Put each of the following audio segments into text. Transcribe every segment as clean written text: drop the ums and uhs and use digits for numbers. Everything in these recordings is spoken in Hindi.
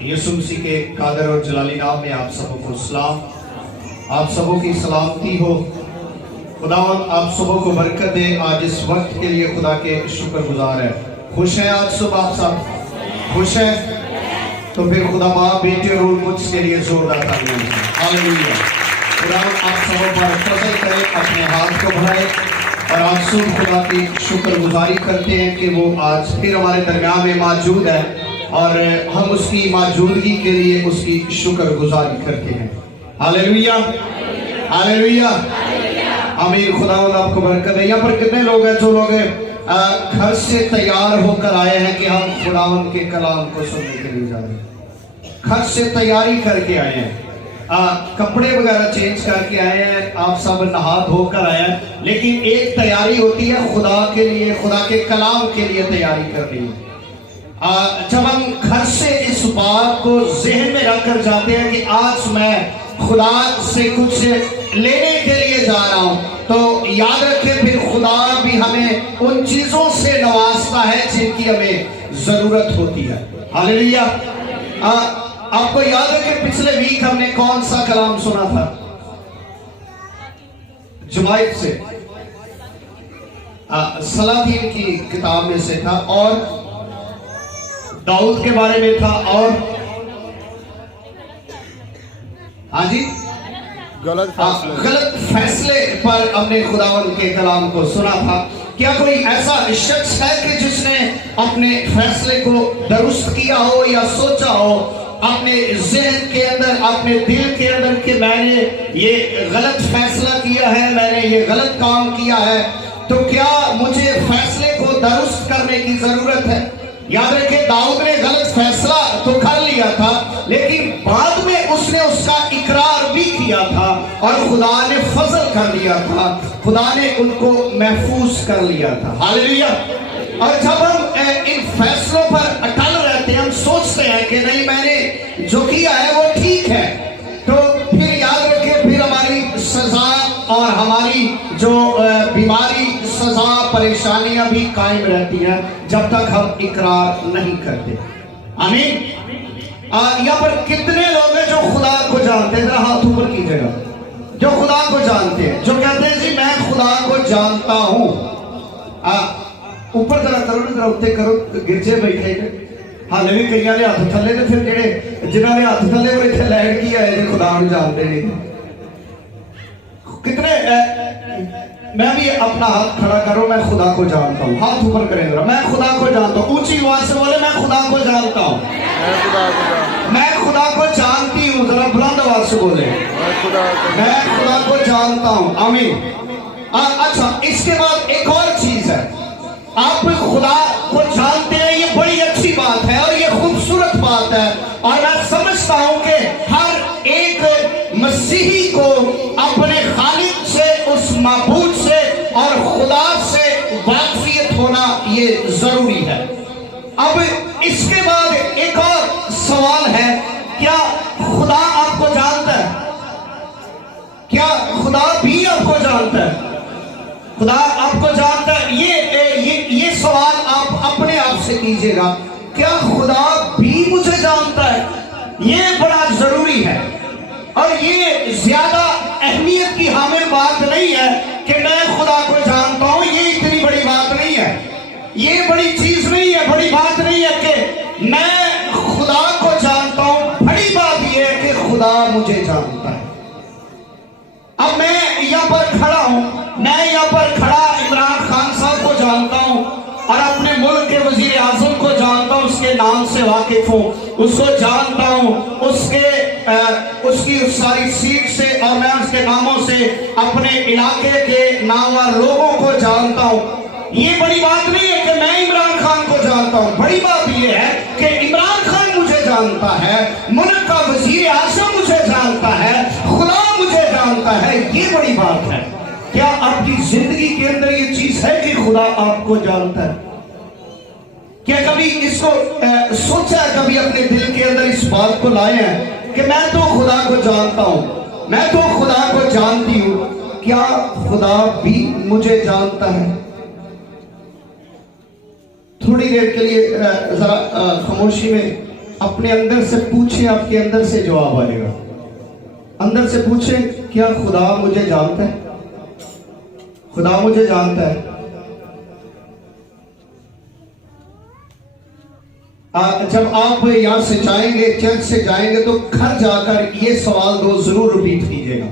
यीशु मसीह के कादर और जलाली नाम में आप सबों को सलाम, आप सबों की सलामती हो। खुदावंद आप सबों को बरकत दे। आज इस वक्त के लिए खुदा के शुक्रगुजार है। खुश है आज सुबह आप सब खुश है? तो फिर खुदा बाप बेटे और मुझ के लिए जोरदार तालियां। हालेलुया। खुदावंद आप सबों पर फजल करे, अपने हाथ को बढ़ाए और आज सुबह खुदा की शुक्रगुजारी करते हैं कि वो आज फिर हमारे दरमियान में मौजूद है और हम उसकी मौजूदगी के लिए उसकी शुक्रगुजारी करते हैं। हालेलुया, हालेलुया, आमीन। खुदावंद आपको बरकत है। यहाँ पर कितने लोग हैं जो लोग घर से तैयार होकर आए हैं कि हम खुदावंद के कलाम को सुनने के लिए जा रहे हैं? घर से तैयारी करके आए हैं, कपड़े वगैरह चेंज करके आए हैं, आप सब नहा धोकर आए हैं, लेकिन एक तैयारी होती है खुदा के लिए, खुदा के कलाम के लिए तैयारी करनी है। जब हम घर से इस बात को जहन में रखकर जाते हैं कि आज मैं खुदा से कुछ लेने के लिए जा रहा हूं, तो याद रखें फिर खुदा भी हमें उन चीजों से नवाजता है जिनकी हमें जरूरत होती है। हालेलुया। आपको याद है कि पिछले वीक हमने कौन सा कलाम सुना था? जुमाइद से, सलातीन की किताब में से था और दाऊद के बारे में था और हाँ जी गलत फैसले पर हमने खुदावंद के कलाम को सुना था। क्या कोई ऐसा शख्स है कि जिसने अपने फैसले को दुरुस्त किया हो या सोचा हो अपने जहन के अंदर, अपने दिल के अंदर कि मैंने ये गलत फैसला किया है, मैंने ये गलत काम किया है, तो क्या मुझे फैसले को दुरुस्त करने की जरूरत है? याद रखें, दाऊद ने गलत फैसला तो कर लिया था, लेकिन बाद में उसने उसका इकरार भी किया था और खुदा ने फजल कर लिया था, खुदा ने उनको महफूज कर लिया था। हालेलुया। और जब हम इन फैसलों पर अटल रहते हैं, हम सोचते हैं कि नहीं मैंने जो किया है वो ठीक है, तो फिर याद रखें फिर हमारी सजा और हमारी जो बीमारी, सजा, परेशानियां भी कायम रहती हैं जब तक हम इकरार नहीं करते। आमीन। यहाँ पर कितने लोग हैं जो खुदा को जानते हैं? जरा हाथ ऊपर कीजिएगा। जो खुदा को जानते हैं, जो कहते हैं जी मैं खुदा को जानता हूं। ऊपर जरा करो, जरा उत्ते करो, गिरजे बैठे हाले भी कई ने हाथ थले ने, फिर जेडे जिन्होंने हाथ थले वो इतने लैंड की आए खुदा को जानते नहीं। कितने मैं भी अपना हाथ खड़ा करो, मैं खुदा को जानता हूँ। हाथ ऊपर करें जरा, मैं खुदा को जानता हूँ। ऊंची आवाज से बोले मैं खुदा को जानता हूँ, मैं खुदा को जानती हूँ। जरा बुलंद आवाज से बोले मैं खुदा को जानता हूँ। आमीन। अच्छा, इसके बाद एक और चीज है, आप खुदा को जानते हैं, ये बड़ी अच्छी बात है और ये खूबसूरत बात है। और मैं समझता हूं कि हर एक मसीही को अपने खालिक से, उस माबूद से और खुदा से वाकफियत होना ये जरूरी है। अब इसके बाद एक और सवाल है, क्या खुदा आपको जानता है? क्या खुदा भी आपको जानता है? खुदा आपको जानता है? ये सवाल आप अपने आप से कीजिएगा, क्या खुदा भी मुझे जानता है? ये बड़ा जरूरी है और ये ज्यादा अहमियत की हामिल बात नहीं है कि मैं खुदा को जानता हूं। ये इतनी बड़ी बात नहीं है, ये बड़ी चीज नहीं है, बड़ी बात नहीं है कि मैं खुदा को जानता हूं। बड़ी बात यह है कि खुदा मुझे जानता है। अब मैं यहाँ पर खड़ा हूं, मैं यहाँ पर खड़ा इमरान खान साहब को जानता हूं और अपने मुल्क के वजीर आजम को जानता हूं, उसके नाम से वाकिफ हूं, उसको जानता हूं, उसकी सारी सीट से और मैं उसके नामों से अपने इलाके के नामवर लोगों को जानता हूं। ये बड़ी बात नहीं है कि मैं इमरान खान को जानता हूं, बड़ी बात यह है कि इमरान खान मुझे जानता है, मुल्क का वजीर आजम मुझे जानता है, खुदा मुझे जानता है। ये बड़ी बात है। क्या आपकी जिंदगी के अंदर ये चीज है कि खुदा आपको जानता है? क्या कभी इसको सोचा, कभी अपने दिल के अंदर इस बात को लाए हैं कि मैं तो खुदा को जानता हूं, मैं तो खुदा को जानती हूं? क्या खुदा भी मुझे जानता है? थोड़ी देर के लिए जरा खामोशी में अपने अंदर से पूछे, आपके अंदर से जवाब आएगा। अंदर से पूछे, क्या खुदा मुझे जानता है? खुदा मुझे जानता है। जब आप यहां से जाएंगे, चर्च से जाएंगे, तो घर जाकर ये सवाल दो जरूर रिपीट कीजिएगा।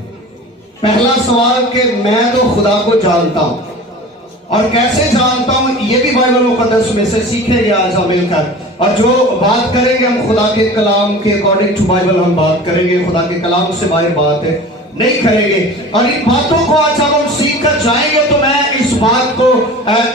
पहला सवाल कि मैं तो खुदा को जानता हूं, और कैसे जानता हूं ये भी बाइबल मुकद्दस में से सीखेंगे आज हम मिलकर। और जो बात करेंगे हम खुदा के कलाम के अकॉर्डिंग टू बाइबल हम बात करेंगे, खुदा के कलाम से बाहर बात है नहीं करेंगे। और इन बातों को आज हम सीख कर जाएंगे। तो मैं इस बात को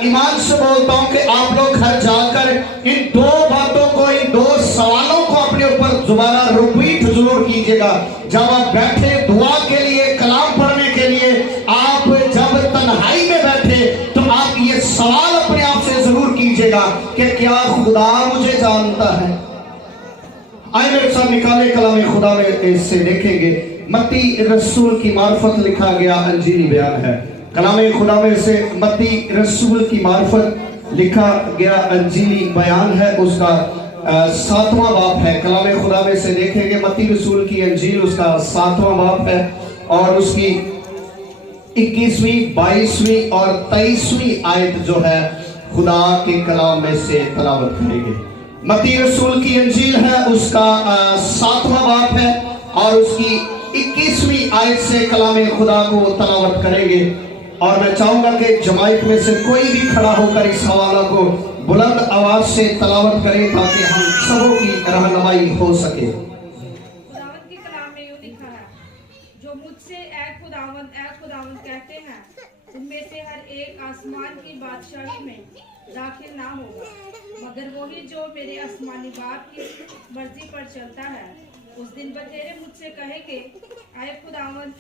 ईमान से बोलता हूं कि आप लोग घर जाकर इन दो बातों को, इन दो सवालों को अपने ऊपर दोबारा रिपीट जरूर कीजिएगा। जब आप बैठे दुआ के लिए, कलाम पढ़ने के लिए, आप जब तन्हाई में बैठे, तो आप ये सवाल अपने आप से जरूर कीजिएगा कि क्या खुदा मुझे जानता है? आइए मेरे साथ निकाले कलाम खुदा में, इससे देखेंगे मत्ती रसूल की मार्फत लिखा गया अंजीली बयान है। कलाम खुदा में से मत्ती रसूल की मार्फत लिखा गया अंजीली बयान है, उसका 7वां बाप है। कलाम खुदा में से देखेंगे मत्ती रसूल की अंजील, उसका 7वां बाप है, और उसकी 21वीं, 22वीं और 23वीं आयत जो है खुदा के कलाम में से तलावत करेंगे। मत्ती रसूल की अंजील है, उसका 7वां बाप है, और उसकी 21वीं आयत से कलाम खुदा को तलावत करेंगे। और मैं चाहूंगा कि जमायत में से कोई भी खड़ा होकर इस हवाला को बुलंद आवाज से तलावत करे, ताकि हम सबों की रहनुमाई हो सके। खुदावंद के कलाम में यूं लिखा है, जो मुझसे ऐ खुदावंद कहते हैं, उनमें से हर एक आसमान की बादशाही में दाखिल ना होगा, मगर वही जो मेरे आसमानी बाप की मर्जी पर चलता है। उस दिन बतेरे मुझसे कहेंगे, आए खुदावंद,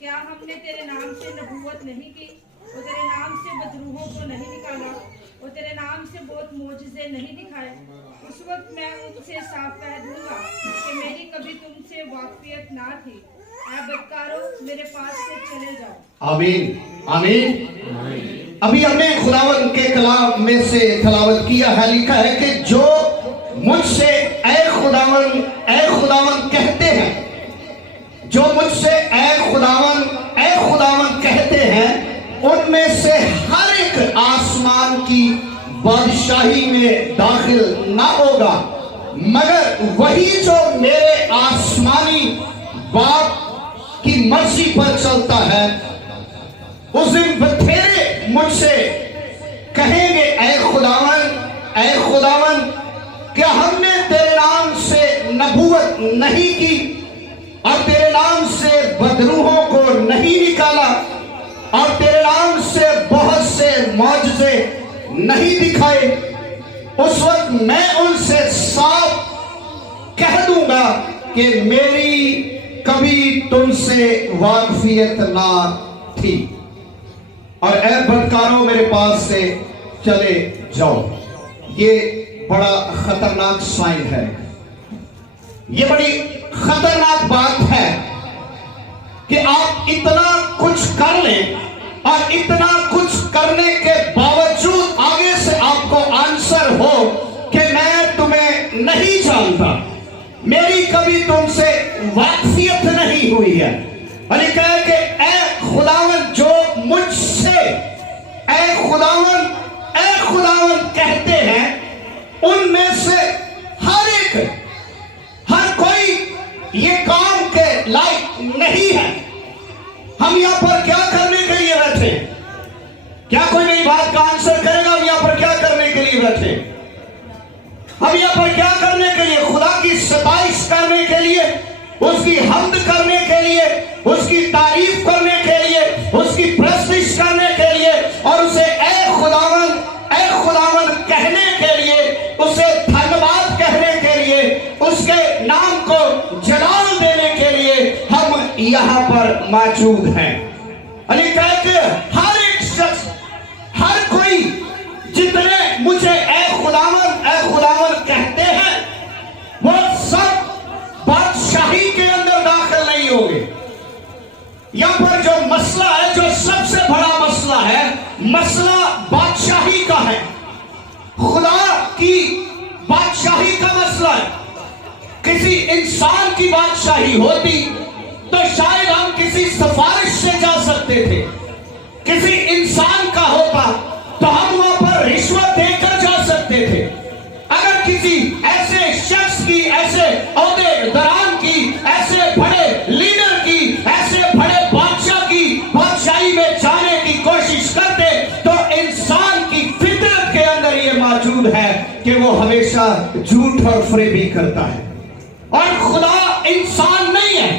क्या हमने तेरे नाम से नबूवत नहीं की, और तेरे नाम से बदरूहों को नहीं निकाला, और तेरे नाम से बहुत मोजज़े नहीं दिखाए? उस वक्त मैं उनसे साफ कह दूंगा कि मेरी कभी तुमसे वाकफियत ना थी। ऐ बदकारो, मेरे पास से चले जाओ। आमीन, आमीन। अभी हमने खुदावंद के कलाम में से तलावत किया है, लिखा है कि जो मुझसे ऐ खुदावंद कहते हैं, जो मुझसे ऐ खुदावंद कहते हैं, उनमें से हर एक आसमान की बादशाही में दाखिल ना होगा, मगर वही जो मेरे आसमानी बाप की मर्जी पर चलता है। उस दिन बथेरे मुझसे कहेंगे, ऐ खुदावंद, क्या हमने तेरे नाम से नबूवत नहीं की, और तेरे नाम से बदरूहों को नहीं निकाला, और तेरे नाम से बहुत से मौजज़े नहीं दिखाए? उस वक्त मैं उनसे साफ कह दूंगा कि मेरी कभी तुमसे वाकफियत ना थी, और ऐ बदकारों, मेरे पास से चले जाओ। ये बड़ा खतरनाक साइन है, ये बड़ी खतरनाक बात है कि आप इतना कुछ कर लें, और इतना कुछ करने के बावजूद आगे से आपको आंसर हो कि मैं तुम्हें नहीं जानता, मेरी कभी तुमसे वाकफियत नहीं हुई है। और ये कहे कि ऐ खुदावंद, जो मुझसे ऐ खुदावंद कहते हैं, उनमें से हर कोई ये काम के लायक नहीं है। हम यहाँ पर क्या करने के लिए बैठे? क्या कोई मेरी बात का आंसर करेगा? हम यहाँ पर क्या करने के लिए बैठे? हम यहाँ पर क्या करने के लिए? खुदा की सताइश करने के लिए, उसकी हम्द करने के लिए, उसकी तारीफ करने के लिए, उसकी प्रस्तुति करने के लिए, और उसे ऐ खुदावंद कहने के लिए, उसे धन्यवाद कहने के लिए, उसके नाम को जलाल देने के लिए हम यहाँ पर मौजूद हैं। अली कहते हर एक शख्स, हर कोई, जितने मुझे ऐ खुदावंद कहते हैं, वो सब बादशाही के अंदर दाखिल नहीं होंगे। यहाँ पर जो मसला है, जो सबसे बड़ा मसला है, मसला बादशाही का है, खुदा की बादशाही का मसला किसी इंसान की बादशाही होती तो शायद हम किसी सिफारिश से जा सकते थे। किसी इंसान का होता तो हम वहां पर रिश्वत देकर जा सकते थे। अगर किसी ऐसे शख्स की, ऐसे ओहदेदारान की, ऐसे बड़े लीडर की, ऐसे बड़े बादशाह की बादशाही में जाने की कोशिश करते तो इंसान की फितरत के अंदर यह मौजूद है कि वो हमेशा झूठ और फरेबी करता है। और खुदा इंसान नहीं है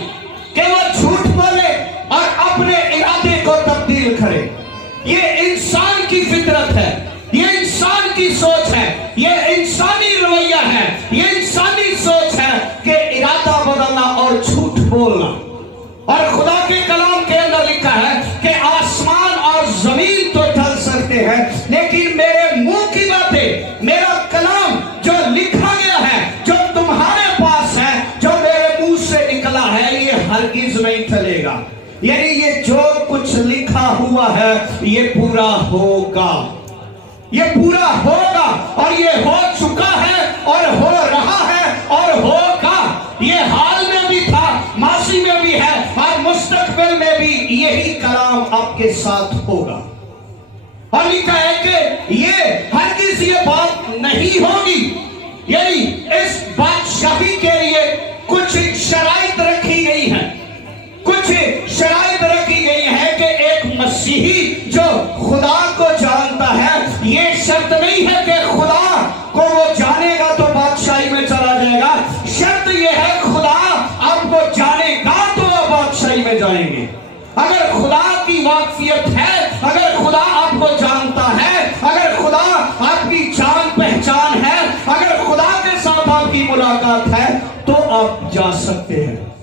कि वो झूठ बोले और अपने इरादे को तब्दील करे। ये इंसान की फितरत है, ये इंसान की सोच है, ये इंसानी रवैया है, ये इंसानी सोच है कि इरादा बदलना और झूठ बोलना। और खुदा के कलाम के अंदर लिखा है कि आसमान और जमीन तो टल सकते हैं लेकिन मेरे मुंह की बातें, मेरा कलाम जो लिखा गया है, जो तुम्हारे पास है, जो मेरे मुंह से निकला है, ये हरगिज नहीं टलेगा। यानी ये जो कुछ लिखा हुआ है ये पूरा होगा, ये पूरा होगा और ये हो चुका है और हो रहा है और होगा। ये हाल में भी था, माजी में भी है और मुस्तकबिल में भी यही कलाम आपके साथ होगा। और लिखा है कि ये हरगिज़ ये बात नहीं होगी, यानी इस बादशाही के लिए कुछ शराइत रखी गई है, कुछ शराइत रखी गई है कि एक मसीही जो खुदा को जानता है, ये शर्त नहीं है कि खुदा को वो जानेगा तो बादशाही में चला जाएगा। शर्त ये है खुदा आपको जानेगा तो वो बादशाही में जाएंगे। अगर खुदा की वाकफियत है, अगर खुदा आपको जानता है, अगर खुदा आपकी जान पहचान है, अगर खुदा के साथ आपकी मुलाकात है तो आप जा सकते हैं।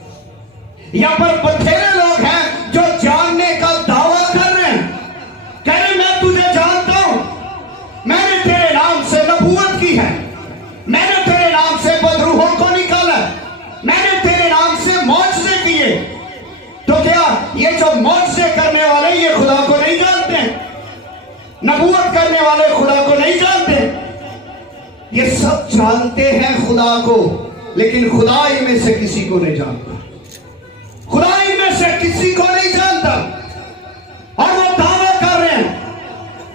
यहां पर बथेरे लोग हैं जो जानने का दावा कर रहे हैं, कह रहे मैं तुझे जानता हूं, मैंने तेरे नाम से नबूवत की है, मैंने तेरे नाम से बदरूहों को निकाला, मैंने तेरे नाम से मौजज़े किए। तो क्या ये जो मौजज़े करने वाले ये खुदा को नहीं जानते? नबूवत करने वाले खुदा को नहीं जानते? ये सब जानते हैं खुदा को, लेकिन खुदा इनमें से किसी को नहीं जानता। खुदा इनमें से किसी को नहीं जानता और वो दावा कर रहे हैं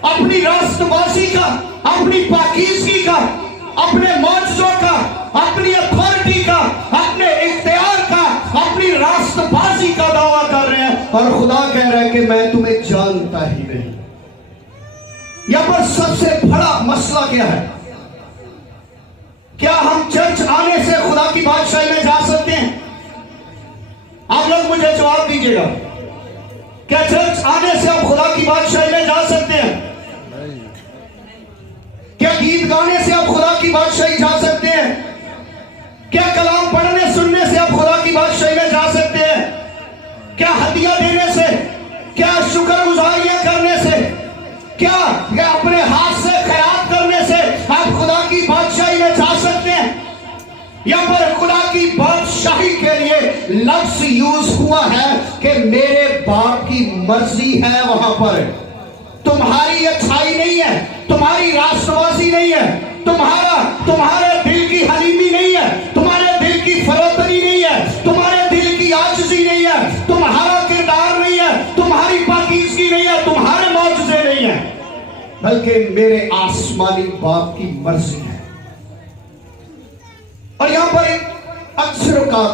अपनी रास्तबाजी का, अपनी पाकीज़गी का, अपने मौजज़ों का, अपनी अथॉरिटी का, अपने इख्तियार का, अपनी रास्तबाजी का दावा कर रहे हैं। और खुदा कह रहा है कि मैं तुम्हें जानता ही नहीं। यहां पर सबसे बड़ा मसला क्या है? क्या हम चर्च आने से खुदा की बादशाही में जा सकते हैं? आप लोग मुझे जवाब दीजिएगा, क्या चर्च आने से आप खुदा की बादशाही में जा सकते हैं? क्या गीत गाने से आप खुदा की बादशाही जा सकते हैं? क्या कलाम पढ़ने सुनने से आप खुदा की बादशाही में जा सकते हैं? क्या हदिया देने से, क्या शुक्रगुजारियां करने से, क्या अपने हाथ से खैरात करने से आप खुदा की बादशाही में जा सकते हैं? यहां पर खुदा की बादशाही के लिए लफ्ज यूज हुआ है कि मेरे बाप की मर्जी है। वहां पर तुम्हारी अच्छाई नहीं है, तुम्हारी राष्ट्रवासी नहीं है, तुम्हारे दिल की हलीमी नहीं है, तुम्हारे दिल की फरोतनी नहीं है, तुम्हारे दिल की आजिज़ी नहीं है, तुम्हारा किरदार नहीं है, तुम्हारी पाकीज़गी नहीं है, तुम्हारे मौजज़े नहीं है, बल्कि मेरे आसमानी बाप की मर्जी है। और यहां पर अक्सर औकात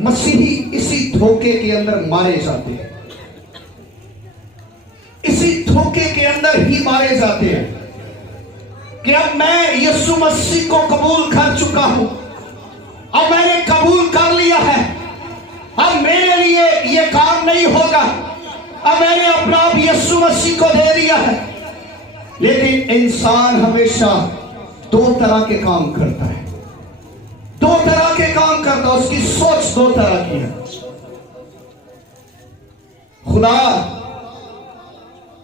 मसीही इसी धोखे के अंदर मारे जाते हैं, इसी धोखे के अंदर ही मारे जाते हैं कि अब मैं यीशु मसीह को कबूल कर चुका हूं, अब मैंने कबूल कर लिया है, अब मेरे लिए यह काम नहीं होगा, अब मैंने अपना आप यीशु मसीह को दे दिया है। लेकिन इंसान हमेशा दो तरह के काम करता है, दो तरह के काम करता है, उसकी सोच दो तरह की है। खुदा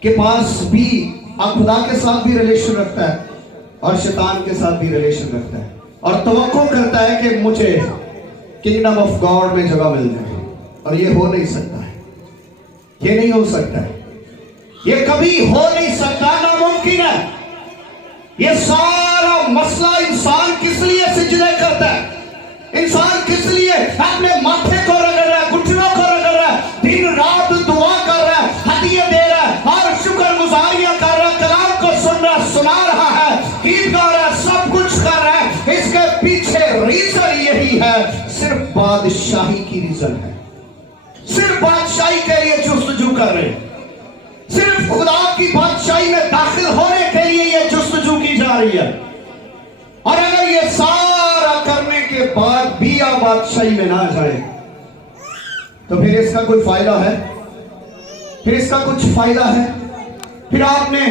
के पास भी, आप खुदा के साथ भी रिलेशन रखता है और शैतान के साथ भी रिलेशन रखता है और तवक्को करता है कि मुझे किंगडम ऑफ गॉड में जगह मिल जाए। और ये हो नहीं सकता है, ये नहीं हो सकता है, ये कभी हो नहीं सकता, नामुमकिन है। ये सारा मसला इंसान किस लिए सिजदे करता है? लिए अपने माथे को रगड़ रहा है, घुटनों को रगड़ रहा है, दिन रात दुआ कर रहा है, हदिया दे रहा है और शुक्रगुजारियां कर रहा है, कलाम को सुन रहा, सुना रहा है, गीत गा रहा है, सब कुछ कर रहा है। इसके पीछे रीजन यही है, सिर्फ बादशाही की रीजन है, सिर्फ बादशाही के लिए जुस्तजू कर रहे हैं, सिर्फ खुदा की बादशाही में दाखिल होने के लिए ये जुस्तजू की जा रही है। और अगर ये सारा करने के बाद भी आप बादशाही में ना जाए तो फिर इसका कोई फायदा है? फिर इसका कुछ फायदा है? फिर आपने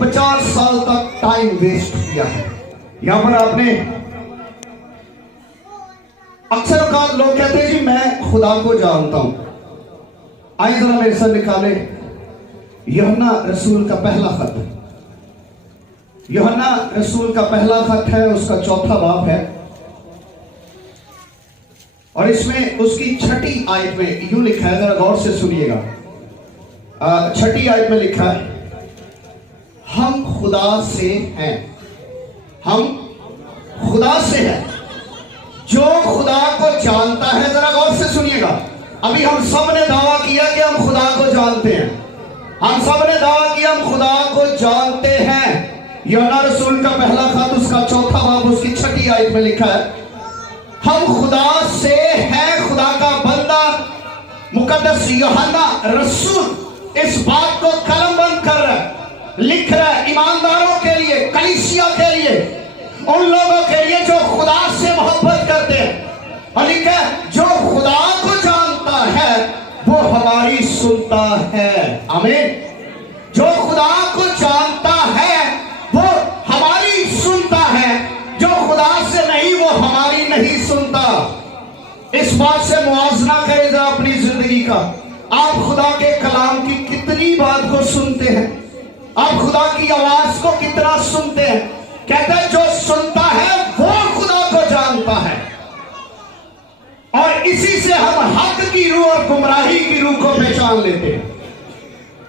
50 साल तक टाइम वेस्ट किया है। यहां पर आपने अक्सर औकात लोग कहते हैं जी मैं खुदा को जानता हूं। आइए जरा मेरे साथ निकाले यूहन्ना रसूल का पहला खत। यूहन्ना रसूल का पहला खत है, उसका 4था बाब है और इसमें उसकी 6ठी आयत में यूं लिखा है, जरा गौर से सुनिएगा। 6ठी आयत में लिखा है, हम खुदा से हैं, हम खुदा से हैं। जो खुदा को जानता है, जरा गौर से सुनिएगा। अभी हम सब ने दावा किया कि हम खुदा को जानते हैं, हम सब ने दावा किया हम खुदा को जानते हैं। यूहन्ना रसूल का पहला खत उसका 4था बाब उसकी 6ठी आयत में लिखा है, हम खुदा से हैं। खुदा का बंदा मुकद्दस यूहन्ना रसूल इस बात को कलमबंद कर रहा है, लिख रहा है ईमानदारों के लिए, कलीसिया के लिए, उन लोगों के लिए जो खुदा से मोहब्बत करते हैं। और लिखा है जो खुदा को जानता है वो हमारी सुनता है। आमीन। जो खुदा को जानता है वो हमारी सुनता है, जो खुदा से नहीं वो हमारी नहीं सुनता। इस बात से मुआवजा करें जरा अपनी जिंदगी का। आप खुदा के कलाम की कितनी बात को सुनते हैं? आप खुदा की आवाज को कितना सुनते हैं? कहते हैं जो सुनता है वो खुदा को जानता है। और इसी से हम हक की रूह और गुमराही की रूह को पहचान लेते हैं।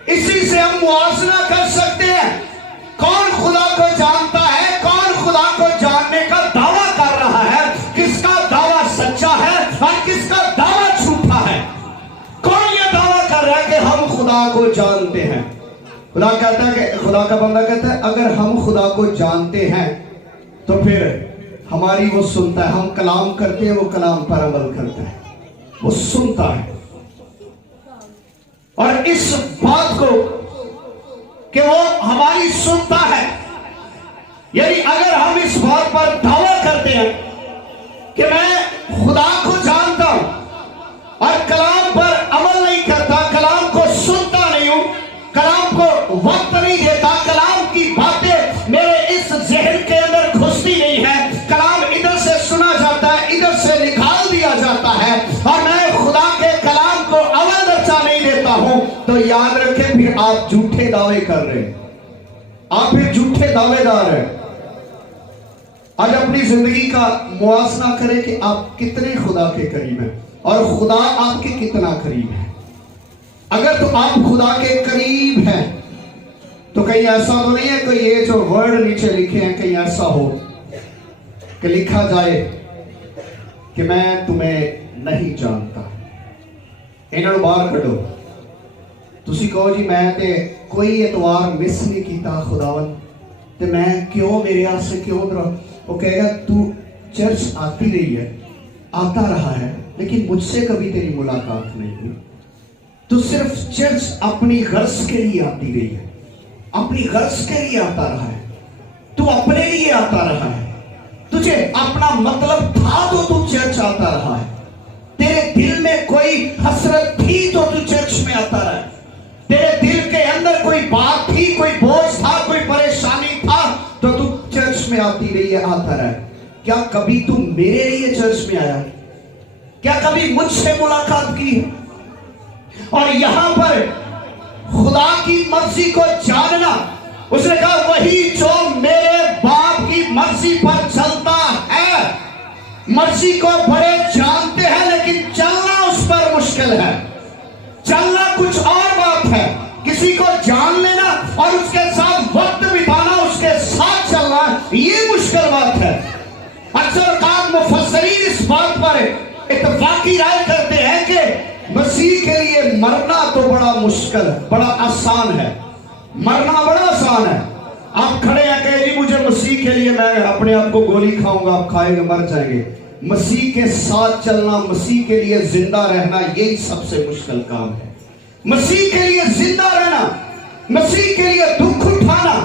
इसी से हम मुआवजा कर सकते हैं कौन खुदा को जानता है, कौन खुदा को जानने का दावा कर रहा है, किसका दावा सच्चा है और किसका दावा झूठा है। कौन ये दावा कर रहा है कि हम खुदा को जानते हैं? खुदा कहता है कि खुदा का बंदा कहता है अगर हम खुदा को जानते हैं तो फिर हमारी वो सुनता है। हम कलाम करते हैं, वो कलाम पर अमल करता है, वो सुनता है। और इस बात को कि वो हमारी सुनता है, यानी अगर हम इस बात पर दावा करते हैं कि मैं खुदा को जानता हूं और कलाम पर अमल नहीं करता, कलाम को सुनता नहीं हूं, कलाम को वक्त नहीं देता, कलाम की बातें मेरे इस जहन के अंदर घुसती नहीं है, कलाम इधर से सुना जाता है, इधर से निकाल दिया जाता है और मैं खुदा के कलाम को अमल दर्जा नहीं देता हूं, तो याद रखें फिर आप झूठे दावे कर रहे हैं, आप फिर झूठे दावेदार हैं। आज अपनी जिंदगी का मुआवजा करें कि आप कितने खुदा के करीब हैं और खुदा आपके कितना करीब है। अगर तो आप खुदा के करीब हैं तो कहीं ऐसा तो नहीं है कोई ये जो वर्ड नीचे लिखे हैं कहीं ऐसा हो कि लिखा जाए कि मैं तुम्हें नहीं जानता, इन्होंने बाहर कटो। तुसी कहो जी मैं ते कोई एतवार मिस नहीं किया खुदावन, ते मैं क्यों मेरे हाथ से क्यों उधर? वो कहेगा तू चर्च आती रही है, आता रहा है, लेकिन मुझसे कभी तेरी मुलाकात नहीं हुई। तू सिर्फ चर्च अपनी गर्ज के लिए आती रही है, अपनी गर्ज के लिए आता रहा है, तू अपने लिए आता रहा है, तुझे अपना मतलब था तो तू चर्च आता रहा है, तेरे दिल में कोई हसरत थी तो तू चर्च में आता रहा है, तेरे दिल के अंदर कोई बात थी, कोई बोझ था, कोई परेशानी था तो तू चर्च में आती रही है, आता रहा है। क्या कभी तू मेरे लिए चर्च में आया? क्या कभी मुझसे मुलाकात की? और यहां पर खुदा की मर्जी को जानना, उसने कहा वही जो मेरे बाप की मर्जी पर चलता है। मर्जी को बड़े जानते हैं लेकिन चलना उस पर मुश्किल है। चलना कुछ और बात है, किसी को जान लेना और उसके साथ वक्त बिताना, उसके साथ चलना, ये मुश्किल बात है। अक्सर मुफस्सरीन इस बात पर इत्तफाकी राय करते हैं कि मसीह के लिए मरना तो बड़ा मुश्किल है, बड़ा आसान है। मरना बड़ा आसान है। आप खड़े हैं कि जी मुझे मसीह के लिए, मैं अपने आप को गोली खाऊंगा, आप खाएंगे मर जाएंगे। मसीह के साथ चलना, मसीह के लिए जिंदा रहना, यही सबसे मुश्किल काम है। मसीह के लिए जिंदा रहना, मसीह के लिए दुख उठाना,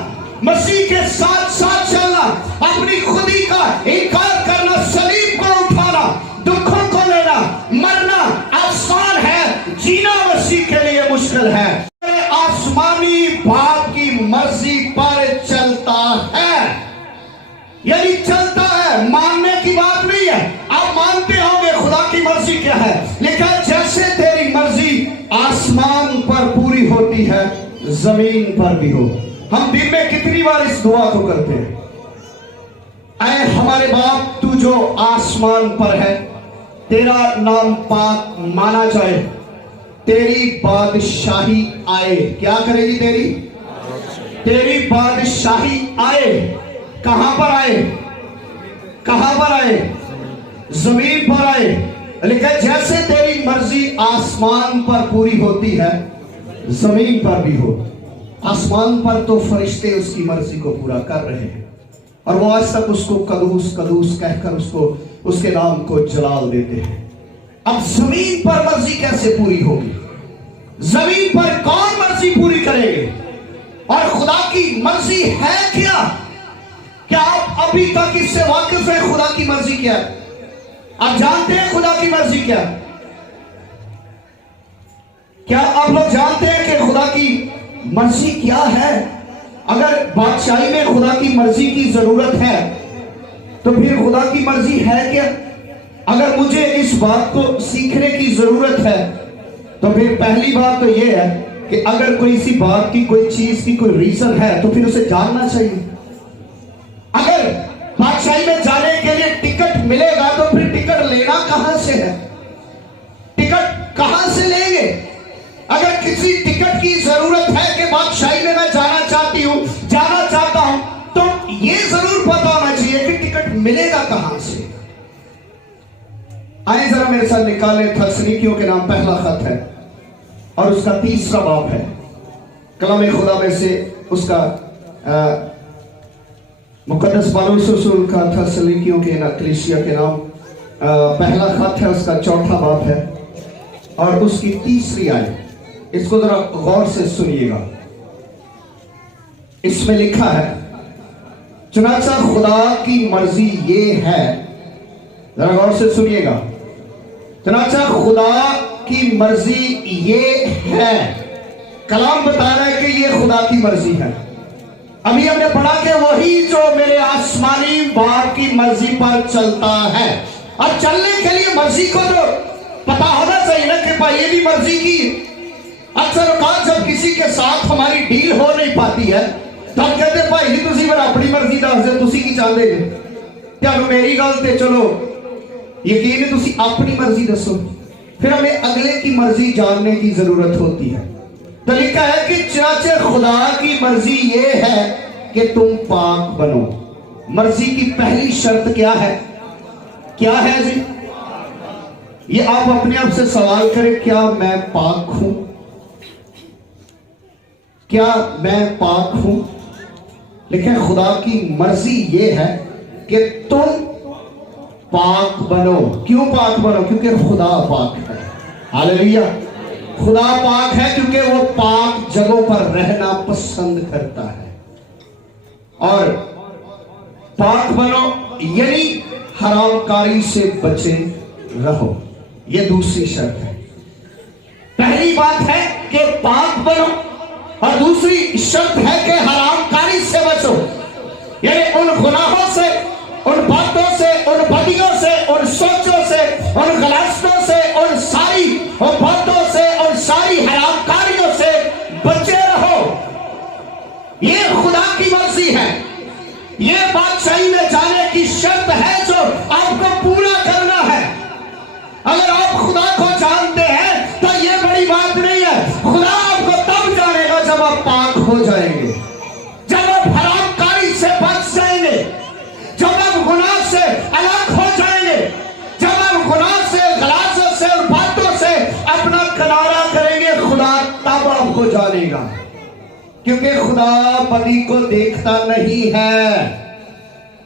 मसीह के साथ साथ चलना, अपनी खुदी का इनकार करना, सलीब को उठाना, दुखों को लेना, मरना आसान है, जीना मसीह के लिए मुश्किल है। आसमानी बाप की मर्जी पर चलता है, यानी चलता है, मानने की बात नहीं है। आप मानते होंगे खुदा की मर्जी क्या है, लेकिन जैसे तेरी मर्जी आसमान पर पूरी होती है, जमीन पर भी हो। हम दिन में कितनी बार इस दुआ को करते हैं, ऐ हमारे बाप तू जो आसमान पर है, तेरा नाम पाक माना जाए, तेरी बादशाही आए। क्या करेगी तेरी बादशाही आए। कहां पर आए, कहां पर आए, जमीन पर आए। लेकिन जैसे तेरी मर्जी आसमान पर पूरी होती है, जमीन पर भी हो। आसमान पर तो फरिश्ते उसकी मर्जी को पूरा कर रहे हैं और वो आज तक उसको कदूस कदूस कहकर उसके नाम को जलाल देते हैं। अब जमीन पर मर्जी कैसे पूरी होगी, जमीन पर कौन मर्जी पूरी करेंगे? और खुदा की मर्जी है क्या आप अभी तक इससे वाकिफ है? खुदा की मर्जी क्या है? आप जानते हैं खुदा की मर्जी क्या आप लोग जानते हैं कि खुदा की मर्जी क्या है? अगर बादशाही में खुदा की मर्जी की जरूरत है तो फिर खुदा की मर्जी है क्या? अगर मुझे इस बात को सीखने की जरूरत है तो फिर पहली बात तो यह है कि अगर कोई सी बात की, कोई चीज की कोई रीजन है तो फिर उसे जानना चाहिए। अगर बादशाही में जाने के लिए टिकट मिलेगा तो फिर टिकट लेना कहां से है, टिकट कहां से लेंगे? अगर किसी टिकट की जरूरत है कि बादशाही में मैं जाना चाहता हूं तो यह जरूर पता होना चाहिए कि टिकट मिलेगा कहां से। आए जरा मेरे साथ निकाले थस्सलुनीकियों के नाम पहला खत है और उसका 3रा बाब है। कलाम खुदा में से उसका मुकद्दस पौलुस रसूल का थस्सलुनीकियों के कलीसिया के नाम पहला खत है, उसका 4था बाब है और उसकी 3री आयत। इसको जरा गौर से सुनिएगा। इसमें लिखा है, चुनाचा खुदा की मर्जी ये है, जरा गौर से सुनिएगा, चुनाचा खुदा की मर्जी ये है। कलाम बता रहा है कि ये खुदा की मर्जी है। अभी हमने पढ़ा कि वही जो मेरे आसमानी बाप की मर्जी पर चलता है। और चलने के लिए मर्जी को तो पता होना चाहिए ना कि भाई ये भी मर्जी की। अक्सर औकात जब किसी के साथ हमारी डील हो नहीं पाती है तो हम कहते भाई जी तुसी मेरा अपनी मर्जी दस दे, तुसी की चाहते हैं, ਤੁਹਾਨੂੰ मेरी गल ते चलो यकीन है, तुसी अपनी मर्जी दसो। फिर हमें अगले की मर्जी जानने की जरूरत होती है। तो लिखा है कि चाचे खुदा की मर्जी ये है कि तुम पाक बनो। मर्जी की पहली शर्त क्या है जी? ये आप अपने आप से सवाल करें, क्या मैं पाक हूं? क्या मैं पाक हूं? लेकिन खुदा की मर्जी ये है कि तुम पाक बनो। क्यों पाक बनो? क्योंकि खुदा पाक है। हालेलुया। खुदा पाक है क्योंकि वो पाक जगहों पर रहना पसंद करता है। और पाक बनो यानी हरामकारी से बचे रहो, ये दूसरी शर्त है। पहली बात है कि पाक बनो और दूसरी शर्त है कि हरामकारी से बचो, यानी उन गुनाहों से, उन बातों से, उन बदियों से, उन सोचों से, उन गलतियों से, उन सारी बातों से, उन सारी हरामकारियों से बचे रहो। ये खुदा की मर्जी है। ये बादशाही में जाने की शर्त है जो आपको पूरा करना है। अगर आप खुदा को जानते हैं तो ये बड़ी बात नहीं है। खुदा आपको तब जानेगा जब आप पाक हो जाएंगे, जब आप हरामकारी से बच जाएंगे, जब आप गुनाह से अलग हो जाएंगे, जानेगा, क्योंकि खुदा बदी को देखता नहीं है।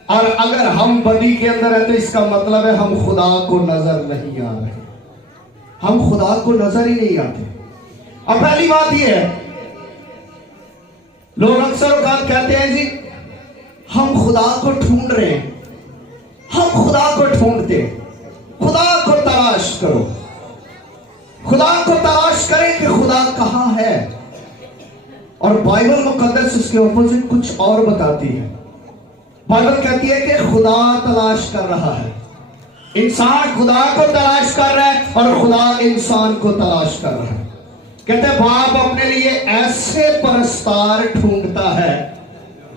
और अगर हम बदी के अंदर है तो इसका मतलब है हम खुदा को नजर नहीं आ रहे, हम खुदा को नजर ही नहीं आते। अब पहली बात यह है, लोग अक्सर औकात कहते हैं जी हम खुदा को ढूंढ रहे हैं, हम खुदा को ढूंढते हैं। खुदा को तलाश करो, खुदा को तलाश करें कि खुदा कहां है। और बाइबल मुकद्दस उसके ऑपोजिट कुछ और बताती है। बाइबल कहती है कि खुदा तलाश कर रहा है, इंसान खुदा को तलाश कर रहा है और खुदा इंसान को तलाश कर रहा है। कहते हैं बाप अपने लिए ऐसे परस्तार ढूंढता है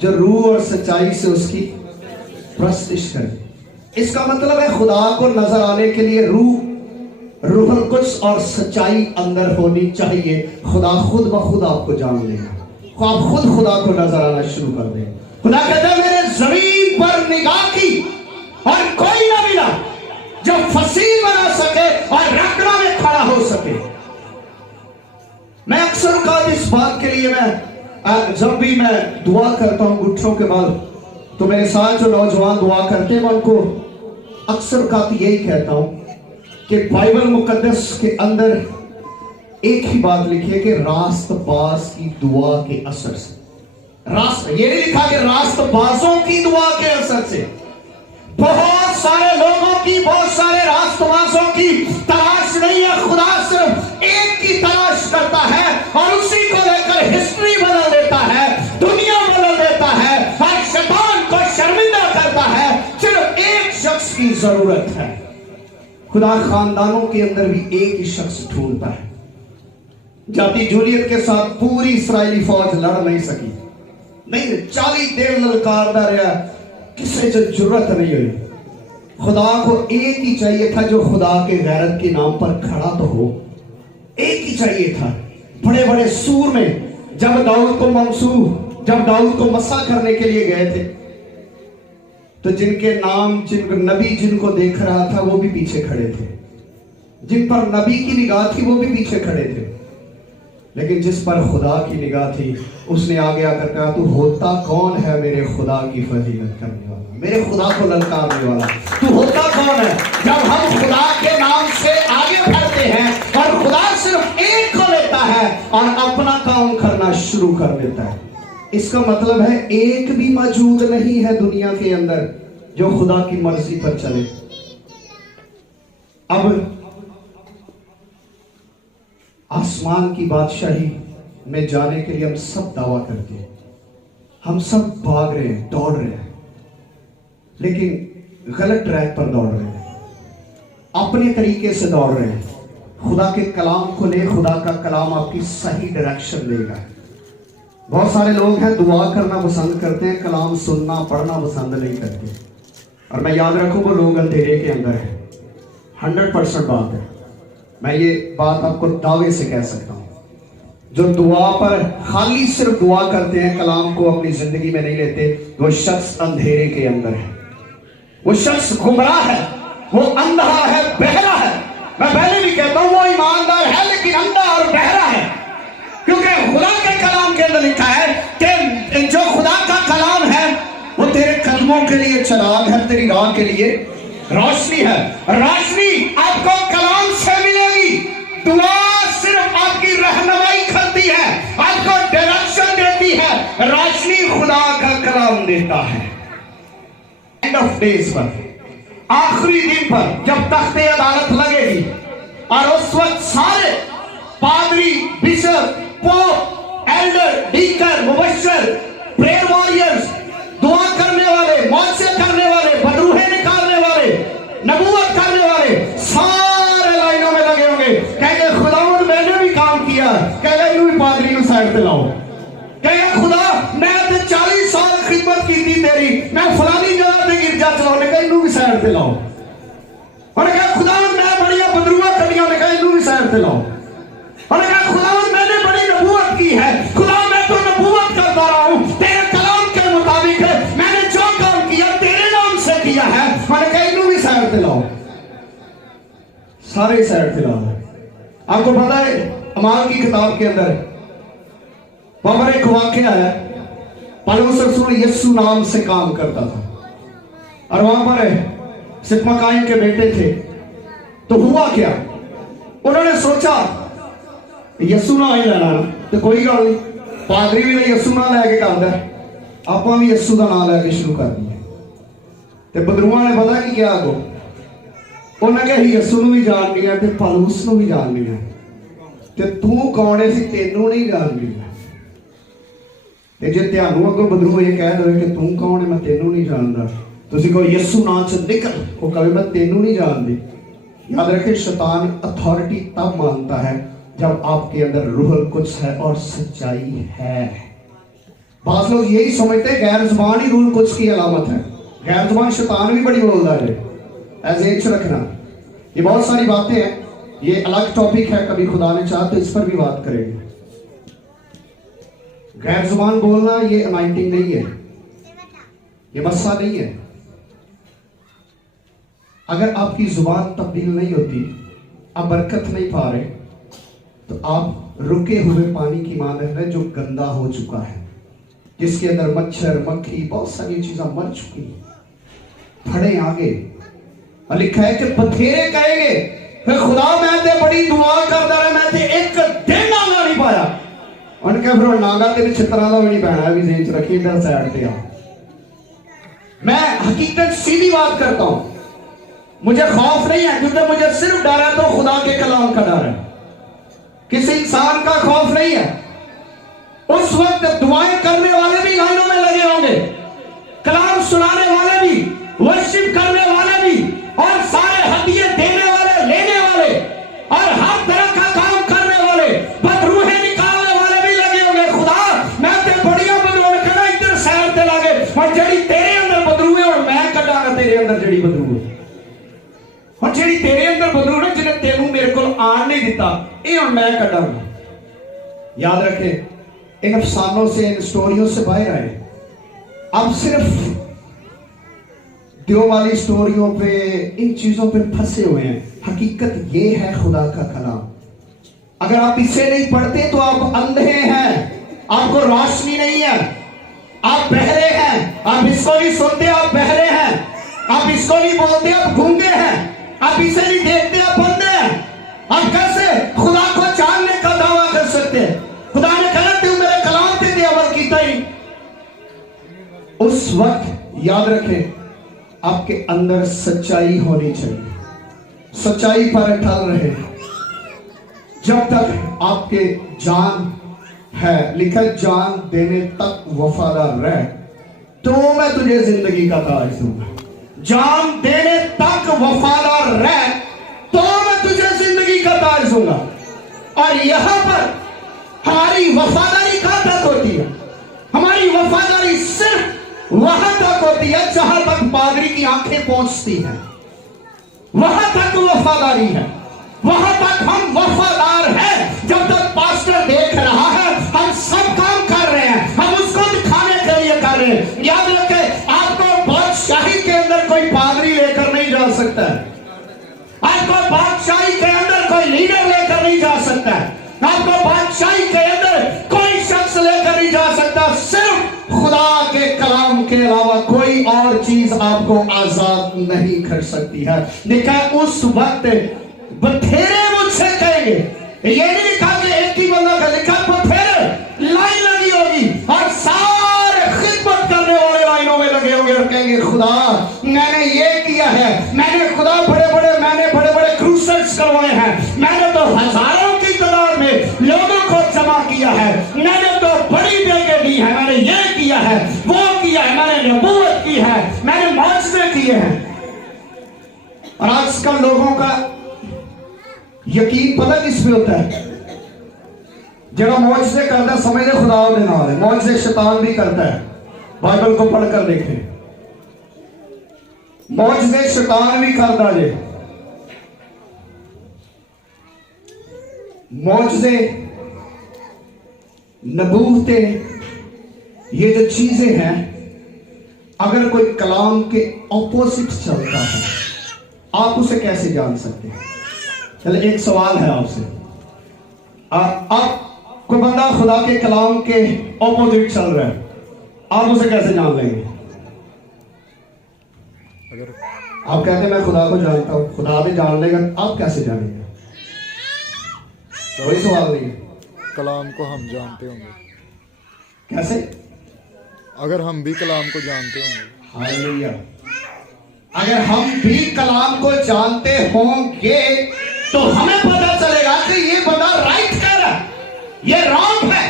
जो रूह और सच्चाई से उसकी प्रस्तिश करे। इसका मतलब है खुदा को नजर आने के लिए रूह कुछ और सच्चाई अंदर होनी चाहिए। खुदा खुद ब खुद आपको जान लेगा, आप खुद खुदा को नजर आना शुरू कर दें। खुदा कहता है मैंने जमीन पर निगाह की और कोई ना मिला जो फसील बना सके और रखना में खड़ा हो सके। मैं अक्सर कहा इस बात के लिए, मैं जब भी मैं दुआ करता हूं गुट्ठों के बाद, तो मेरे साथ जो नौजवान दुआ करते हैं मैं उनको अक्सर का यही कहता हूं कि बाइबल मुकद्दस के अंदर एक ही बात लिखी है कि रास्तबाज की दुआ के असर से, ये नहीं लिखा कि रास्तबाजों की दुआ के असर से। बहुत सारे लोगों की, बहुत सारे रास्तबाजों की तलाश नहीं है, खुदा सिर्फ एक की तलाश करता है और उसी को लेकर हिस्ट्री बदल देता है, दुनिया बदल देता है और शैतान को शर्मिंदा करता है। सिर्फ एक शख्स की जरूरत है। खुदा खानदानों के अंदर भी एक ही शख्स ढूंढता है। जाति जूलियत के साथ पूरी इस्राएली फौज लड़ नहीं सकी, नहीं 40 दिन ललकारदा रहा, किसी से जरूरत नहीं हुई। खुदा को एक ही चाहिए था जो खुदा के गैरत के नाम पर खड़ा तो हो, एक ही चाहिए था। बड़े बड़े सूर में जब दाऊद को मसा करने के लिए गए थे, तो जिनके नाम नबी जिनको देख रहा था वो भी पीछे खड़े थे, जिन पर नबी की निगाह थी वो भी पीछे खड़े थे, लेकिन जिस पर खुदा की निगाह थी उसने आगे आकर कहा तू होता कौन है मेरे खुदा की फजीलत करने वाला, मेरे खुदा को ललकारने वाला, तू होता कौन है। जब हम खुदा के नाम से आगे बढ़ते हैं और खुदा सिर्फ एक को लेता है और अपना काम करना शुरू कर देता है, इसका मतलब है एक भी मौजूद नहीं है दुनिया के अंदर जो खुदा की मर्जी पर चले। अब आसमान की बादशाही में जाने के लिए हम सब दावा करते हैं, हम सब भाग रहे हैं, दौड़ रहे हैं, लेकिन गलत ट्रैक पर दौड़ रहे हैं, अपने तरीके से दौड़ रहे हैं। खुदा के कलाम को ले, खुदा का कलाम आपकी सही डायरेक्शन देगा। बहुत सारे लोग हैं दुआ करना पसंद करते हैं, कलाम सुनना पढ़ना पसंद नहीं करते। और मैं याद रखूं वो लोग अंधेरे के अंदर है, 100% बात है। मैं ये बात आपको दावे से कह सकता हूं, जो दुआ पर खाली सिर्फ दुआ करते हैं, कलाम को अपनी जिंदगी में नहीं लेते, वो शख्स अंधेरे के अंदर है, वो शख्स गुमराह है, वो अंधा है, बहरा है। मैं पहले भी कहता हूं वो ईमानदार है लेकिन अंधा और बहरा है, क्योंकि खुदा के कलाम के अंदर लिखा है कि जो खुदा का कलाम है वो तेरे कदमों के लिए चिराग है, तेरी राह के लिए रोशनी है। रोशनी आपको कलाम से मिलेगी, दुआ सिर्फ आपकी रहनुमाई करती है, आपको डायरेक्शन देती है, रोशनी खुदा का कलाम देता है। एंड ऑफ डेज पर, आखिरी दिन पर जब तख्ते अदालत लगेगी और उस वक्त सारे पादरी, बिशप, पोप, एल्डर, डीकन, मुबश्शिर, प्रेयर वॉरियर्स, दुआ करने वाले, मौजे करने वाले, बदरूहे निकालने वाले, नबूवत करने वाले, सारे लाइनों में लगे होंगे। कहेंगे खुदावंद मैंने भी काम किया, कहेगा इन्हों भी पादरी को साइड पे लाओ, कहेगा खुदा मैं तो 40 साल खिदमत की थी तेरी, मैं फलानी जगह पे गिरजा चलाने का, इन्हों भी साइड पे लाओ। और कहा खुदावंद मैं बढ़िया बदरूहा करिया, ने कहा इन्हों भी साइड पे लाओ। और कहा खुदावंद मैंने बड़ी नबूवत की है, खुदा मैं तो नबूवत करता रहा हूं तेरे कलाम के मुताबिक, मैंने जो काम किया तेरे नाम से किया है। मैंने कहा इन्हों भी साइड पे लाओ, सारे साइड पे लाओ। आपको पता है अमाल की किताब के अंदर वहां पर एक वाक्य है, पौलुस रसूल यीशु नाम से काम करता था और वहां पर सिपमकाइन के बेटे थे। तो हुआ क्या, उन्होंने सोचा यीशु ना ही लेना ना तो कोई गल नहीं, पादरी भी नहीं यीशु ना लैके करता, आप भी यीशु का नाम लैके शुरू कर दिए। तो बदरूआ ने पता की क्या अगो, उन्हें कहा यीशु भी जान लिया ते पौलुस भी जान लिया, ते तू कौन है सी तेनू नहीं जान लिया। ते जे त्यानू अगो बदरू ये कह दे कि तू कौन है मैं तेनू नहीं जानता, तुसी कहो यीशु नाम से निकल, वो कहे मैं तेनू नहीं जानती। याद रखें, शैतान अथॉरिटी तब मानता है जब आपके अंदर रूहुल कुछ है और सच्चाई है। बात लोग यही समझते हैं गैर जुबान ही रूहुल कुछ की अलामत है। गैर जुबान शैतान भी बड़ी बोलता है, ऐसे एक रखना। ये बहुत सारी बातें हैं, ये अलग टॉपिक है, कभी खुदा ने चाहा तो इस पर भी बात करेंगे। गैर जुबान बोलना ये अनाइंटिंग नहीं है, ये मसला नहीं है। अगर आपकी जुबान तब्दील नहीं होती, आप बरकत नहीं पा रहे, तो आप रुके हुए पानी की मानद है जो गंदा हो चुका है, जिसके अंदर मच्छर मक्खी बहुत सारी चीजें मर चुकी हैं, फड़े आगे। और लिखा है कि बथेरे कहेंगे फिर खुदा मैं ते बड़ी दुआ करता रहा, मैं ते एक दिन नांगा नहीं पाया। उन्होंने कहा फिर नांगा तेरे चित्रा का भी नहीं पैना, भी जेब च रखी इधर साइड पे आ। मैं हकीकत सीधी बात करता हूं, मुझे खौफ नहीं है, क्योंकि मुझे सिर्फ डर है तो खुदा के कलाम का डर है, किसी इंसान का खौफ नहीं है। उस वक्त दुआएं करने वाले भी लाइनों में लगे होंगे, कलाम सुनाने वाले भी, वर्शिप करने वाले भी, और सारे हदिये देने वाले लेने वाले और हर तरह का काम करने वाले, बदरूहें निकालने वाले भी लगे होंगे। खुदा मैं ते बड़िया बदरू कहना इधर सैर ते लागे, और जड़ी तेरे अंदर बदरू है और मैं कटांगा तेरे अंदर जड़ी बदरू है, और जी तेरे अंदर बदरू ने जिन्हें तेनू मेरे को आन नहीं दिता, ये हम मैं कटांगा। याद रखें, इन अफसानों से इन स्टोरियों से बाहर आए। अब सिर्फ दियो वाली स्टोरियों पे इन चीजों पे फंसे हुए हैं। हकीकत ये है खुदा का कलाम। अगर आप इसे नहीं पढ़ते तो आप अंधे हैं, आपको रोशनी नहीं है, आप बहरे हैं। आप इसको नहीं सुनते, आप बहरे हैं। आप इसको नहीं बोलते, आप गूंगे हैं। आप इसे नहीं देखते, आप अंधे हैं। आप कैसे खुदा को जानने का दावा कर सकते हैं? खुदा ने कहा तू मेरे कलाम पे अमल कीता ही। उस वक्त याद रखें, आपके अंदर सच्चाई होनी चाहिए, सच्चाई पर अटल रहे। जब तक आपके जान है, लिखा जान देने तक वफादार रह, तो मैं तुझे जिंदगी का ताज दूंगा। जान देने तक वफादार रह, तो मैं तुझे जिंदगी का ताज दूंगा। और यहां पर हमारी वफादारी कहां तक होती है? हमारी वफादारी सिर्फ वहां तक होती है जहां तक पादरी की आंखें पहुंचती हैं, वहां तक वफादारी है। वहां तक हम वफादार हैं जब तक पास्टर देख रहा है, हम सब काम कर रहे हैं, हम उसको दिखाने के लिए कर रहे हैं। याद रखें, आपको बादशाही के अंदर कोई पादरी लेकर नहीं जा सकता है, आपको बादशाही के अंदर कोई लीडर लेकर नहीं जा सकता है, आपको बादशाही के अंदर कोई शख्स लेकर नहीं जा सकता। सिर्फ खुदा के कलाम के अलावा कोई और चीज आपको आजाद नहीं कर सकती है। देखा, उस वक्त बथेरे मुझसे कहेंगे, ये नहीं लिखा कि एक ही बंदा का, लिखा बथेरे लाइन लगी होगी और सारे खिदमत करने वाले लाइनों में लगे होंगे और कहेंगे खुदा मैंने ये किया है, मैंने खुदा मैंने बड़े बड़े क्रूसेड्स करवाए हैं, मैंने तो हजारों की तादाद में लोगों को जमा किया है, मैंने तो बड़ी बेटे दी है, मैंने ये किया है, वो किया है, मैंने नबूवत की है, मैंने मौजज़े किए हैं। और आजकल लोगों का यकीन पता किस पे होता है? जरा मौजज़े करता समझे खुदा दे नाल है। मौजज़े शैतान भी करता है, बाइबल को पढ़कर देखें। मौजज़े शैतान भी करता जे, मौजज़े नबूवते, ये जो चीजें हैं, अगर कोई कलाम के ऑपोजिट चलता है, आप उसे कैसे जान सकते हैं? चले एक सवाल है आपसे, आप कोई बंदा खुदा के कलाम के ऑपोजिट चल रहा है, आप उसे कैसे जान लेंगे? अगर आप कहते हैं मैं खुदा को जानता हूं, खुदा भी जान लेगा, आप कैसे जानेंगे? कोई सवाल नहीं है। कलाम को हम जानते होंगे, कैसे? अगर हम भी कलाम को जानते होंगे, हालेलुया। अगर हम भी कलाम को जानते होंगे तो हमें पता चलेगा कि ये बंदा राइट कर रहा है, ये रॉन्ग है,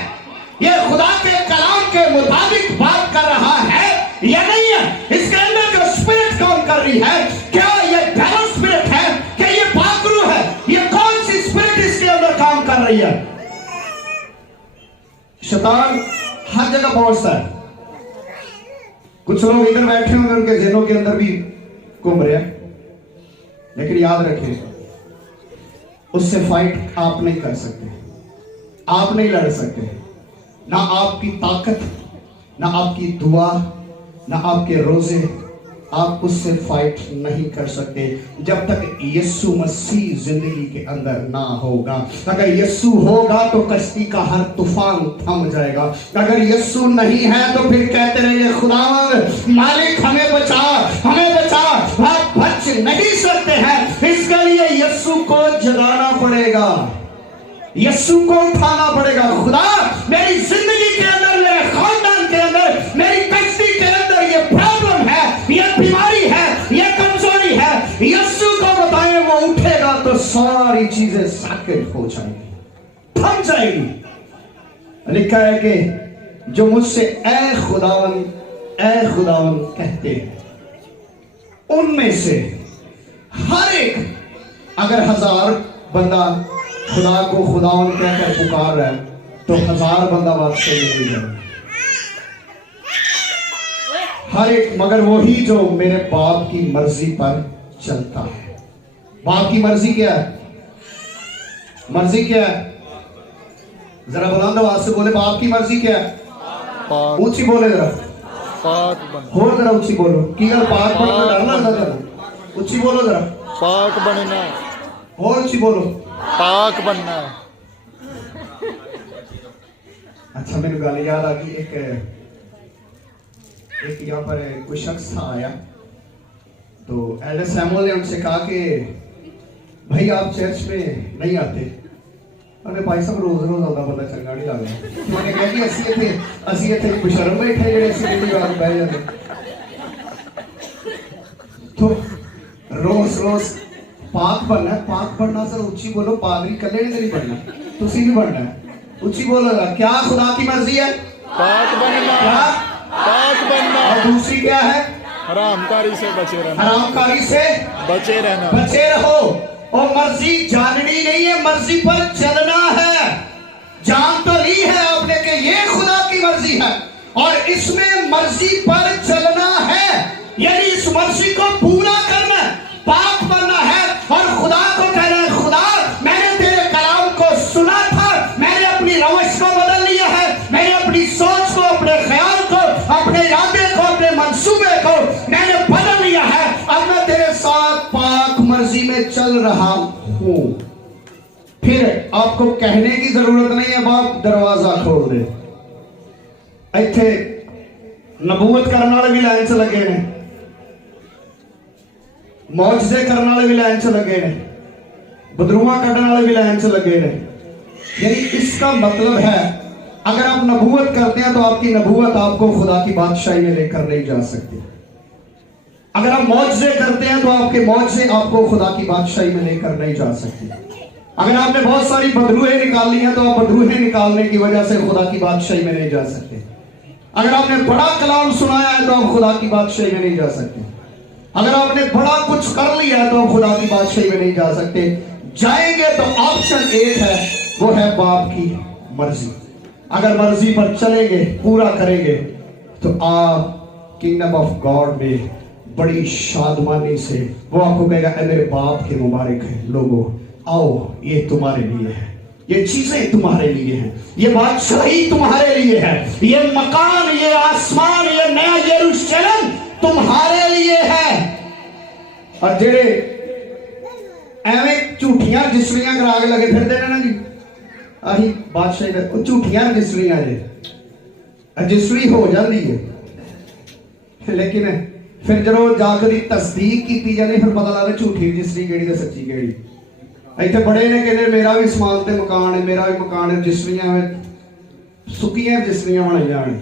ये खुदा के कलाम के मुताबिक बात कर रहा है या नहीं है। इसके अंदर जो स्पिरिट काम कर रही है, क्या ये डेविल स्पिरिट है, क्या ये पाखरू है, ये कौन सी स्पिरिट इसके अंदर काम कर रही है? शैतान हर जगह पहुंचता है। कुछ लोग इधर बैठे होंगे, उनके जेलों के अंदर भी घूम रहे हैं, लेकिन याद रखिए उससे फाइट आप नहीं कर सकते, आप नहीं लड़ सकते। ना आपकी ताकत, ना आपकी दुआ, ना आपके रोजे, आप उससे फाइट नहीं कर सकते जब तक यीशु मसीह जिंदगी के अंदर ना होगा। अगर यीशु होगा तो कश्ती का हर तूफान थम जाएगा। अगर यीशु नहीं है तो फिर कहते रहेंगे खुदावंद मालिक हमें बचा, हमें बचा। आप बच नहीं सकते हैं, इसके लिए यीशु को जगाना पड़ेगा, यीशु को उठाना पड़ेगा। खुदा मेरी जिंदगी के अंदर, मेरे खानदान के अंदर, मेरी कश्ती के अंदर ये प्रॉब्लम है, ये बीमारी है, ये कमजोरी है, यीशु को बताएं, वो उठेगा तो सारी चीजें साकित हो जाएंगी, थम जाएगी। लिखा है कि जो मुझसे ऐ खुदावन कहते हैं, उनमें से हर एक, अगर 1000 बंदा खुदा को खुदावन कहकर पुकार रहा है तो 1000 बंदा बादशाह मिल जाएगा, हर एक। मगर वही जो मेरे बाप की मर्जी पर चलता है। बाप की मर्जी क्या है? मर्जी क्या है? जरा बुलंद आवाज से बोले, बाप की मर्जी क्या है? पाक ऊंची बोले जरा, पाक बन हो जरा ऊंची बोलो। की गल पाक बनना डर लगता तेन? ऊंची बोलो जरा, पाक बनना, और ऊंची बोलो। पाक बनना। अच्छा मेरे गल याद आ गई, एक यहाँ पर कोई शख्स था आया, तो एल्डर सैमुअल ने उनसे कहा कि भाई आप चर्च में नहीं आते। उन्हें भाई साहब रोज रोज आता बंदा चंगा नहीं लगता। मैंने कहा कि असि इतने बेशर्म बैठे जेडे असि इतनी बात बह जाते, तो रोज रोज पाक बनना है। पाक बनना सर उच्ची बोलो, पादरी कले नहीं बनना, तुसी भी बनना है। उच्ची बोलो क्या खुदा की मर्जी है? पाक बनना, क्या? पाक बनना। और दूसरी क्या है? हरामकारी से बचे रहना, हरामकारी से बचे रहना, बचे रहो। और मर्जी जाननी नहीं है, मर्जी पर चलना है। जान तो ली है आपने कि ये खुदा की मर्जी है और इसमें मर्जी पर चलना है, यानी इस मर्जी को पूरा करना है, पाक बनना है। और खुदा को कहना है खुदा मैंने तेरे कलाम को सुना था, मैंने अपनी रवैश को बदल लिया है, मैंने अपनी सोच को, अपने ख्याल को, अपने इरादे को, अपने मंसूबे को मैंने बदल लिया है। अब मैं तेरे साथ पाक मर्जी में चल रहा हूं। फिर आपको कहने की जरूरत नहीं है बाप दरवाजा खोल दे। इत्थे नबूवत करने वाले भी लाइन से लगे ने, मौजज़े करने वाले भी लाइन से लगे ने, बदरुआ कढ़ने वाले भी लाइन से लगे ने। यानी इसका मतलब है अगर आप नबूवत करते हैं तो आपकी नबूवत आपको खुदा की बादशाही में लेकर नहीं जा सकती। अगर आप मौजज़े करते हैं तो आपके मौजज़े आपको खुदा की बादशाही में लेकर नहीं जा सकते। अगर आपने बहुत सारी बदरूहें निकाली हैं तो आप बदरूहें निकालने की वजह से खुदा की बादशाही में नहीं जा सकते। अगर आपने बड़ा कलाम सुनाया है तो आप खुदा की बादशाही में नहीं जा सकते। अगर आपने बड़ा कुछ कर लिया है तो आप खुदा की बादशाही में नहीं जा सकते। जाएंगे तो ऑप्शन एक है, वो है बाप की मर्जी। अगर मर्जी पर चलेंगे, पूरा करेंगे तो आप किंगडम ऑफ गॉड में बड़ी शादमानी से वो आपको कहेगा ऐ मेरे बाप के मुबारक है लोगों, आओ ये तुम्हारे लिए है, ये चीजें तुम्हारे लिए हैं, ये बादशाही तुम्हारे लिए है, ये मकान, ये आसमान, ये नया यरूशलेम तुम्हारे लिए है। और जेड़े एवं झूठियां रजिस्ट्रियां करा के लगे फिरते ना जी, आही बादशाह दे झूठियां रजिस्ट्रियां जे रजिस्ट्री हो जाती है, लेकिन फिर जो जाकर तस्दीक की जाती फिर पता लगता झूठी रजिस्ट्री केड़ी ते सच्ची केड़ी। इतने बड़े ने कहते मेरा भी समान ते मकान है, मेरा भी मकान है, रजिस्ट्रियां सुक्कियां रजिस्ट्रियां बनाई जान।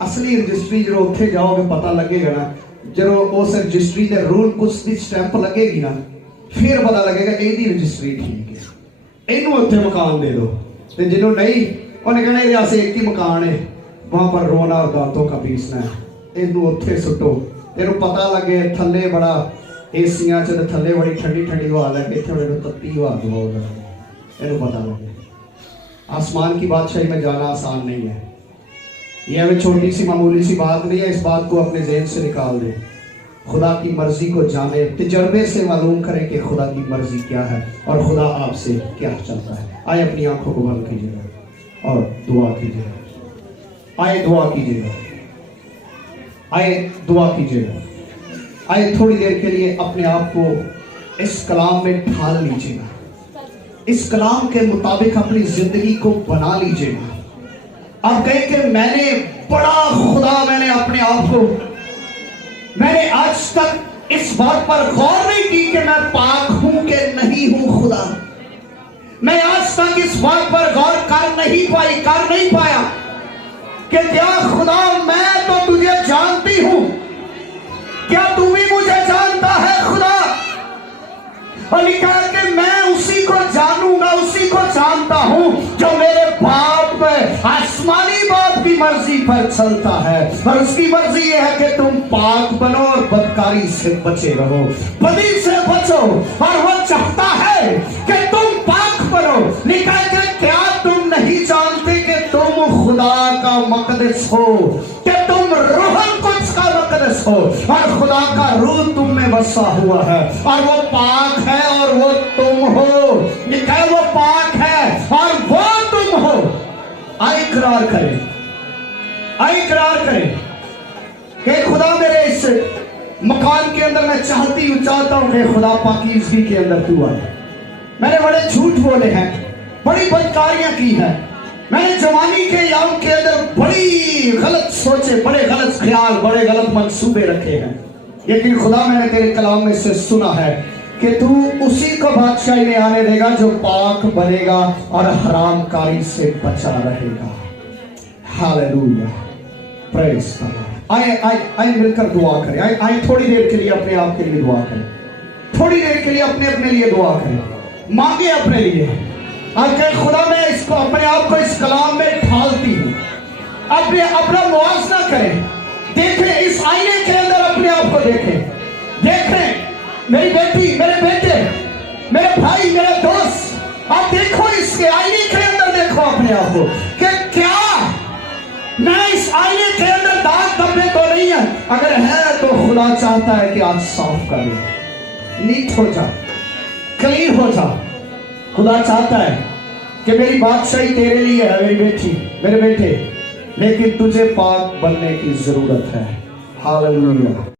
असली रजिस्ट्री जो उत्थे जाओगे पता लगेगा ना, जो उस रजिस्ट्री के रूल कुछ की स्टैंप लगेगी ना, फिर पता लगेगा यही रजिस्ट्री ठीक है, इनू उत्थे मकान दे दो। तो जिन्हों नहीं उन्हें कहना ये आसे एक ही मकान है, वहां पर रोना और दांतों का पीसना है, इनू उत्थे सुटो। तेनों पता लगे थले बड़ा एसियां च थले बड़ी ठंडी ठंडी हवा लगे, इतने मेरे तत्ती हवा दबाओ, इनू पता लगे। आसमान की बादशाही में जाना आसान नहीं है, यह हमें छोटी सी मामूली सी बात नहीं है। इस बात को अपने ज़हन से निकाल दे, खुदा की मर्जी को जाने, तजर्बे से मालूम करें कि खुदा की मर्जी क्या है और खुदा आपसे क्या चाहता है। आए अपनी आंखों को बंद कीजिएगा और दुआ कीजिएगा। आए दुआ कीजिएगा, आए दुआ कीजिएगा। आए थोड़ी देर के लिए अपने आप को इस कलाम में ढाल लीजिएगा, इस कलाम के मुताबिक अपनी जिंदगी को बना लीजिएगा। आप कहें कि मैंने बड़ा खुदा, मैंने अपने आप को, मैंने आज तक इस बात पर गौर नहीं की कि मैं पाक हूं कि नहीं हूं खुदा। मैं आज तक इस बात पर गौर कर नहीं पाया कि क्या खुदा मैं तो तुझे जानती हूं, क्या तू भी मुझे जानता है खुदा। और लिखा कि मैं उसी को जानूंगा, उसी को जानता हूं जो मेरे बाप आसमानी बाप की मर्जी पर चलता है। और उसकी मर्जी यह है कि तुम पाक बनो और बदकारी से बचे रहो, बदी से बचो। और वो चाहता है कि तुम पाक बनो। लिखा है कि क्या तुम नहीं जानते कि तुम खुदा का मकदस हो, कि तुम रूहुल कुद्स का मकदस हो और खुदा का रूह तुम में बसा हुआ है और वो पाक है और वो तुम हो। लिखा है वो पाक है और वो तुम हो। आए इकरार करें, आए इकरार करें कि खुदा मेरे इस मकान के अंदर मैं चाहता हूं कि खुदा पाकीज़गी के अंदर तू आए। मैंने बड़े झूठ बोले हैं, बड़ी बदकारियां की है, मैंने जवानी के यौम के अंदर बड़ी गलत सोचे, बड़े गलत ख्याल, बड़े गलत मंसूबे रखे हैं। लेकिन खुदा मैंने तेरे कलाम में से सुना है कि तू उसी को बादशाही में आने देगा जो पाक बनेगा और हरामकारी से बचा रहेगा। Hallelujah, praise God. आए मिलकर दुआ करें। आए थोड़ी देर के लिए अपने आप के लिए दुआ करें, थोड़ी देर के लिए अपने लिए दुआ करें, मांगे अपने लिए। अब कहें खुदा मैं इसको, अपने आप को इस कलाम में ढालती हूँ। अपना मुआवजा करें, देखें इस आईने के अंदर अपने आप को देखें मेरी बेटी, मेरे बेटे, मेरे भाई, मेरे दोस्त, आप देखो इसके आईने के अंदर, देखो अपने आप को कि क्या मैं इस आईने के अंदर दाग धब्बे तो नहीं है। अगर है तो खुदा चाहता है कि आज साफ कर ले, नीट हो जा, क्लीन हो जा। खुदा चाहता है कि मेरी बादशाही तेरे लिए है मेरी बेटी, मेरे बेटे, लेकिन तुझे पाक बनने की जरूरत है। हालेलुया।